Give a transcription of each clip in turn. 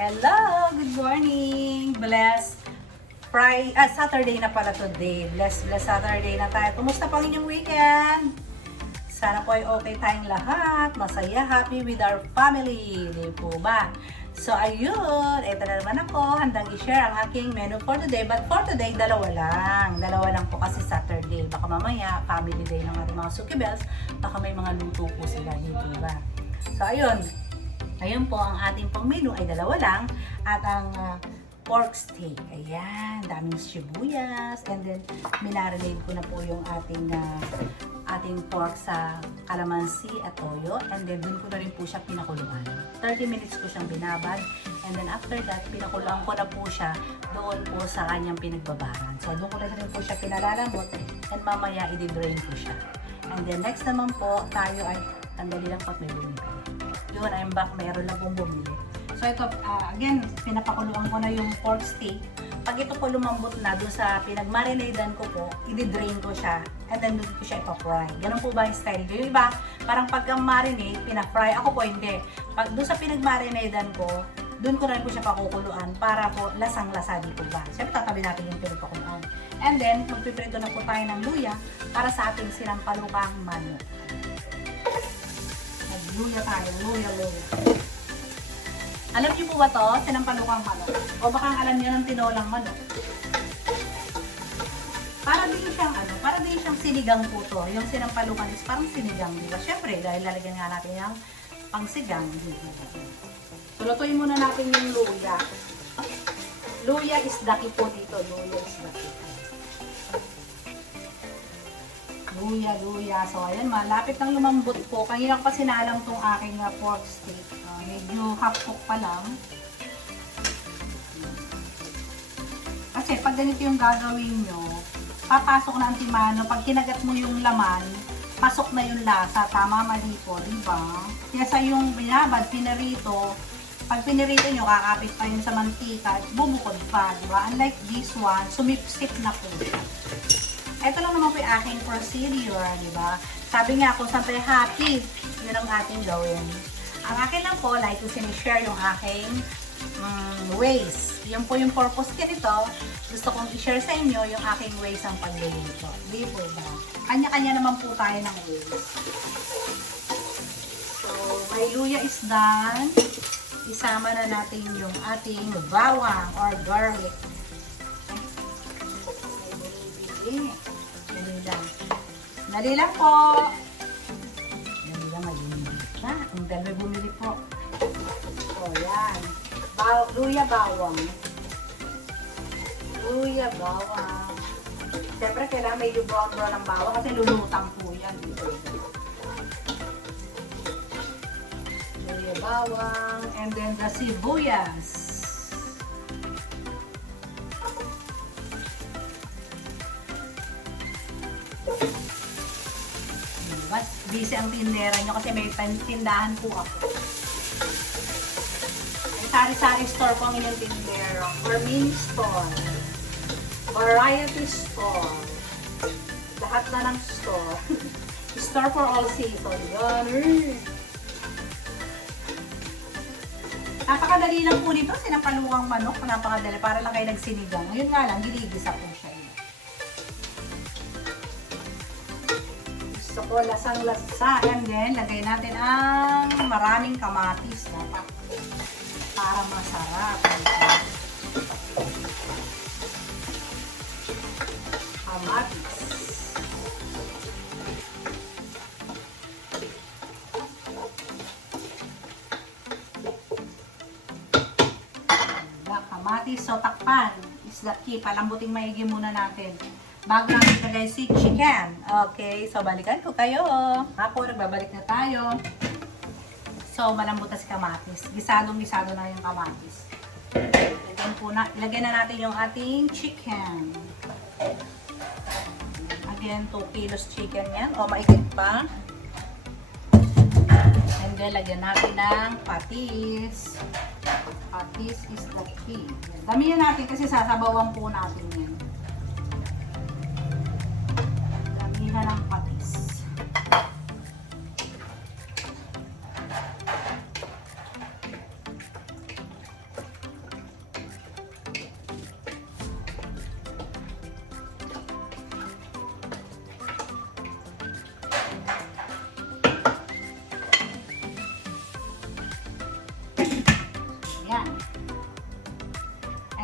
Hello! Good morning! Saturday na pala today. Bless Saturday na tayo. Kumusta po ang inyong weekend? Sana po ay okay tayong lahat. Masaya, happy with our family. Di po ba? So ayun, ito na naman ako. Handang i-share ang aking menu for today. But for today, dalawa lang. Dalawa lang po kasi Saturday. Baka mamaya, family day ng ating mga Suki Bells. Baka may mga luto po sila. Di po ba? So ayun. Ayun po, ang ating pang menu ay dalawa lang. At ang pork steak. Ayan, daming sibuyas. And then, minarinate ko na po yung ating pork sa calamansi at toyo. And then, dun ko na rin po siya pinakuluan. 30 minutes ko siyang binabad. And then, after that, pinakuluan ko na po siya doon po sa kanyang pinagbabaran. So, doon ko na rin po siya pinalalambot. And mamaya, i-drain ko siya. And then, next naman po, tayo ay, tandali lang po at may bumili. Yun, I'm back. Mayroon na pong bumili. So, ito, again, pinapakuluan ko na yung pork steak. Pag ito po lumambot na doon sa pinagmarinadan ko po, i-drain ko siya. And then, doon ko siya ipapry. Ganun po ba yung style? Yung iba, parang pagka-marinate, pinafry. Ako po, hindi. Pag doon sa pinagmarinadan ko, doon ko rin po siya pakukuluan para po lasang-lasa dito ba. Siyempre, tatabi natin yung pinagpakuluan. And then, magpiprito na po tayo ng luya para sa ating sinampalukang manok. Luya tayo, luya. Alam niyo po ba to? Sinampalukang manok. O baka alam niyo ng tinolang manok. Para din siyang sinigang po to. Yung sinampalukan is parang sinigang, di ba? Siyempre, dahil lalagyan nga natin yung pangsigang. So, lutuin muna natin yung luya. Luya is daki po dito. Luya is daki. Luya. So, ayan, malapit nang lumambot po. Kanina ko pa sinalang tong aking pork steak. Medyo half-cook pa lang. Kasi, pag ganito yung gagawin nyo, papasok na ang timano. Pag kinagat mo yung laman, pasok na yung lasa. Tama, mali po, diba? Kaya yung binabad, pinarito, pag pinirito nyo, kakapit pa yun sa mantika, bubukod pa, diba? Unlike this one, sumipsip na po. Ito lang naman po yung aking procedure, di ba? Sabi nga, kung saan tayo happy, yun ang ating gawin. Ang akin lang po, like ko sinishare yung aking ways. Yun po yung purpose ko nito. Gusto kong i-share sa inyo yung aking ways ang pagluluto. Di po ba? Kanya-kanya naman po tayo ng ways. So, my luya is done. Isama na natin yung ating bawang or garlic. Dali lang po. Dali lang, mag-init na. Ang dahil may bumili po. So, yan. Luya bawang. Luya bawang. Siyempre, kailangan medyo brown ng bawang kasi lulutang po yan. Luya bawang. And then the sibuyas. Mas busy ang tindera nyo kasi may tindahan po ako. May sari-sari store po ang inyong tindera. Or mini store. Variety store. Lahat na ng store. Store for all season. Yan. Napakadali lang po nito. Sinampalukang manok. Napakadali. Para lang kayo nagsinigang. Ngayon nga lang, giligisa po siya. Gusto ko lasang-lasa. And then, lagay natin ang maraming kamatis. Dapat. Para masarap. Kamatis. Kamatis. So, takpan is the key. Palambuting maigi muna natin. Bago natin ilagay si chicken. Okay, so balikan ko kayo. Ako, nagbabalik na tayo. So, malambot na si kamatis. Gisadong-gisado na yung kamatis. Ilagay na natin yung ating chicken. Again, 2 kilos chicken yan. O, maikit pa. And then, lagyan natin ng patis. Patis is the key. Damihan natin kasi sasabawan po natin yan. Ng patis.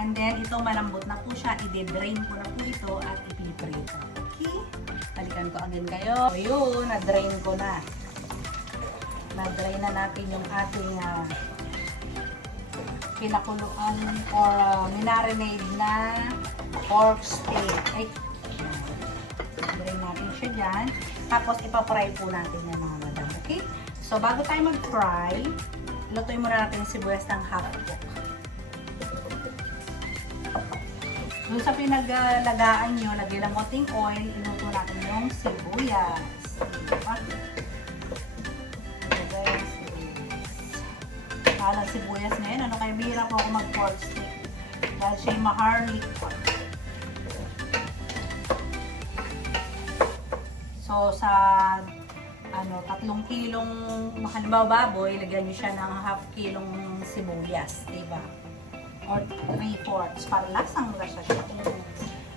And then, ito malambot na po siya. I-drain ko na po ito at ipiprito. Okay? Balikan ko agad kayo. So, yun. Na-drain ko na. Na-drain na natin yung ating pinakuluan or minarinade na pork steak. Ay, drain natin siya dyan. Tapos, ipapry po natin yan mga madam. Okay? So, bago tayo mag-fry, lutuin muna natin yung sibuyas ng half cook. Doon sa pinaglalagaan nyo, lagyan ng konting oil, inuto natin yung sibuyas. Diba? Halang sibuyas na yun. Ano kaya bihira po ako mag-pork steak. Dahil siya'y maharlik po. So, sa 3 kilong halimbawa baboy, lagyan nyo siya ng half kilong sibuyas. Diba? Or 3/4 para lasang lasa siya.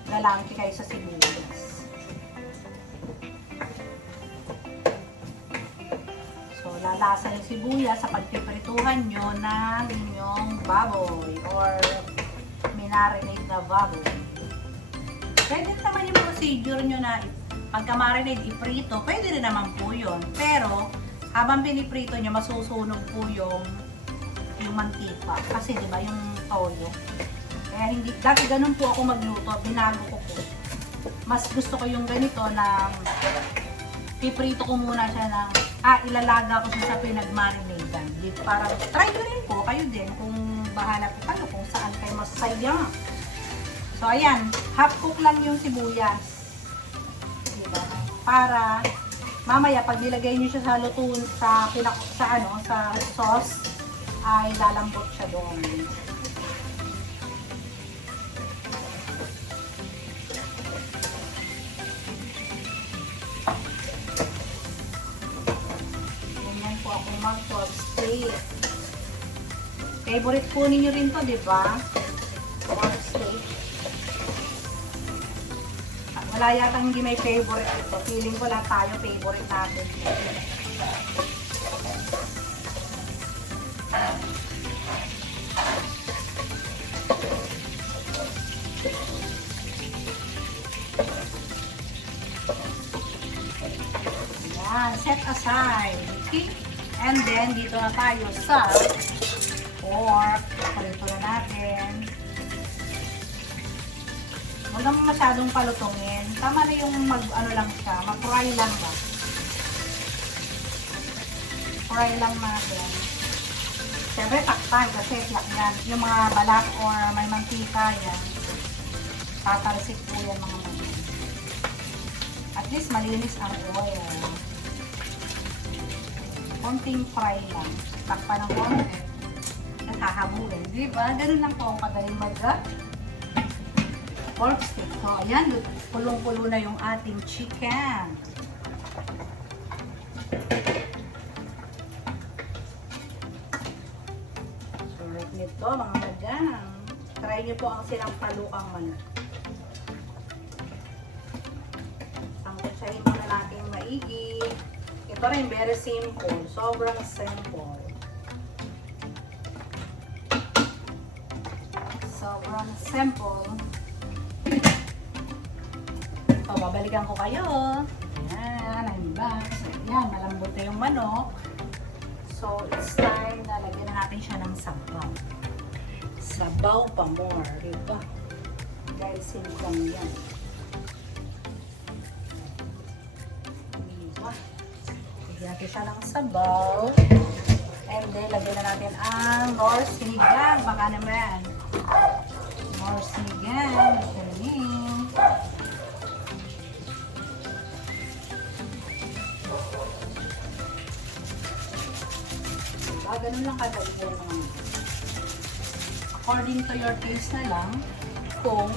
Lalangki kayo sa sibuyas. So, lalasa yung sibuyas sa pagpiprituhan nyo ng inyong baboy or minarinate na baboy. Pwede naman yung procedure nyo na pagka-marinate iprito, pwede rin naman po yun. Pero, habang piniprito nyo, masusunog po yung mantika. Kasi, di ba, yung toyo. Kaya hindi, dati ganun po ako magluto, binago ko po. Mas gusto ko yung ganito na piprito ko muna siya ng, ilalaga ko siya sa pinag-marinatean. Parang, try nyo rin po, kayo din, kung bahala po kayo, kung saan kayo masaya. So, ayan, half cook lang yung sibuyas. Diba? Para, mamaya, pag nilagay nyo siya sa luto, sa sauce, ay lalambot siya doon. Ganyan po ako mag-pork steak. Favorite po ninyo rin to, di ba? Pork steak. Wala yatang hindi may favorite ito. Feeling ko lang tayo favorite natin. Yan, set aside. Okay? And then, dito na tayo sa pork. Palito na natin. Huwag naman masyadong palutungin. Tama na yung lang siya. Mag-fry lang ba? Fry lang natin. Siyempre, takpan kasi yan. Yung mga balat or may mantika yan. Tatalsik po yan mga mga. At least malinis ang oil. Konting fry lang. Takpan ng konti. At hahabulin. Diba? Ganun lang po ang kadaling pork steak. So, ayan. Pulong-pulo na yung ating chicken. Sarap nito mga madam. Try nyo po ang sinampalukang manok. Sangkutsahin muna natin maigi. Ito rin very simple. Sobrang simple. Sobrang simple. So, babalikan ko kayo. Ayan, I'm back. So, ayan, malambot na yung manok. So, it's time na lagyan na natin siya ng sabaw. Sabaw pa more, diba? Dahil sinigang yan. Diba? Lagyan natin siya ng sabaw. And then, lagyan na natin ang nor sinigang. Baka naman. Nor sinigang. Galing. Ganun lang kadali po naman. According to your taste na lang, kung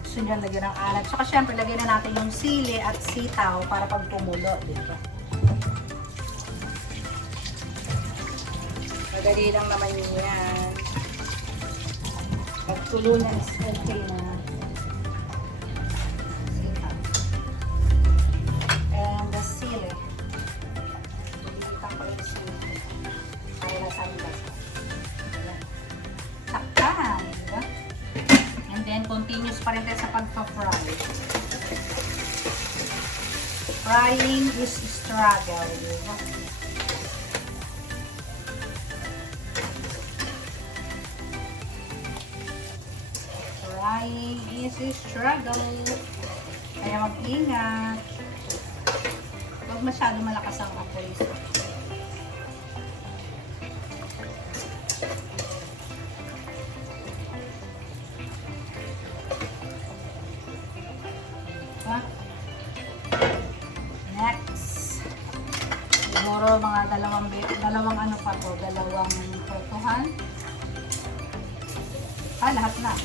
gusto nyo lagyan ng alat. Tsaka syempre, lagyan na natin yung sili at sitaw para pag pumulo, diba? Madali lang naman yun yan. Pag tulo na is okay na. Sitaw. And the sili. pa rin tayo sa pagpa-fry. Frying is struggle. Diba? Frying is struggle. Kaya mag-ingat. Huwag masyado malakas ang apoy. Next, siguro mga dalawang ano pa to, dalawang pretohan. Lahat na.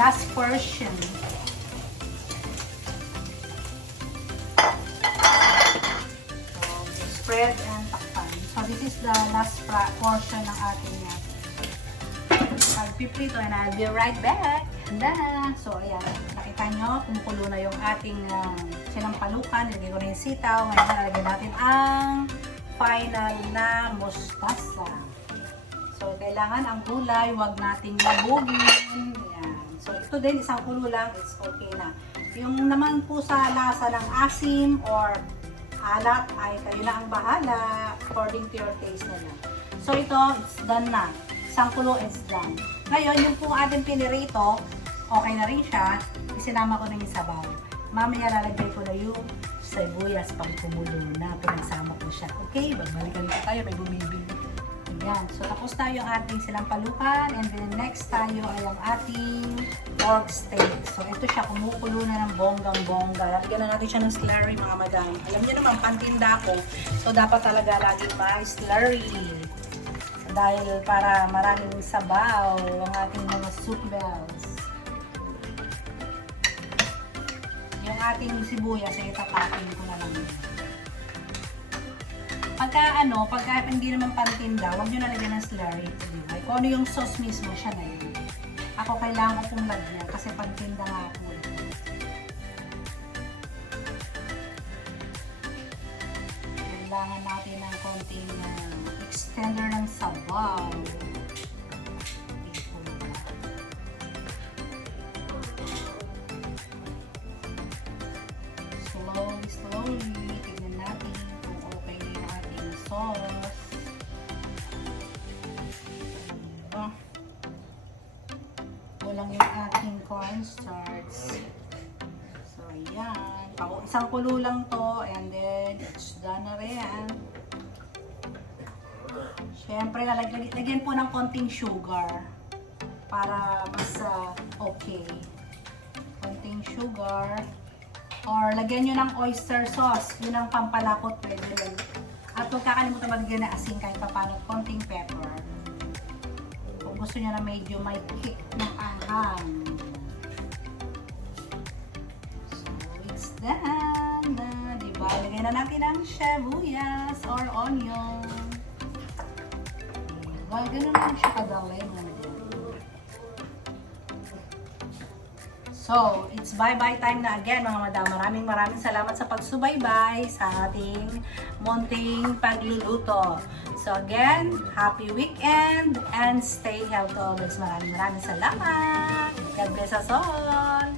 Last portion. So, spread and takpan. So, this is the last portion ng ating pagpiprito and I'll be right back. So, ayan. Nakita nyo, kumukulo na yung ating sinampalukan. Nilagay ko na yung sitaw. Ngayon, nalagyan natin ang final na mustasa. So, kailangan ang kulay, wag nating labugin. Ayan. So, ito din, isang kulo lang, it's okay na. Yung naman po sa lasa ng asim or alat, ay kayo na ang bahala according to your taste na lang. So, ito, it's done na. Isang kulo, it's done. Ngayon, yung pong ating pinirito, okay na rin siya. Isinama ko na yung sabaw. Mamaya lalagay ko na yung sibuyas pag kumulo na. Pinagsama ko siya. Okay, babalikan ko tayo. May bumibili. Ayan. So, tapos tayo ang ating sinampalukan. And then next tayo ay ang ating pork steak. So, ito siya. Kumukulo na ng bonggang-bongga. Lalagyan na natin siya ng slurry, mga madam. Alam niyo naman, pantinda ko. So, dapat talaga laging may slurry. Dahil para maraming sabaw ang ating mga soup bells. Yung ating sibuyas ay itapakin ko na lang. Pagka hindi naman pantinda, huwag nyo nalagyan ng slurry. Diba? Kung ano yung sauce mismo, siya na yun. Ako kailangan ko pong lagyan kasi pantinda nga ako. Kailangan natin ng konting extender ng sabaw. Slowly, tignan natin kung okay na yung ating sauce. Kulang yung ating cornstarch. So, ayan. Isang kulo lang to and then it's done na rin. Siyempre, lagyan po ng konting sugar para mas okay. Konting sugar. Or lagyan nyo ng oyster sauce. Yun ang pampalapot, pwede rin. At huwag kakalimutan magiging na asin kahit papano. Konting pepper. Kung gusto nyo na medyo may kick ng ahang. So, it's done na. Diba? Lagyan na natin ang sibuyas or onion. Well, ganun lang siya kadali. So, it's bye-bye time na again mga madam. Maraming salamat sa pagsubaybay sa ating munting pagluluto. So again, happy weekend and stay healthy always. Maraming salamat. God bless us all.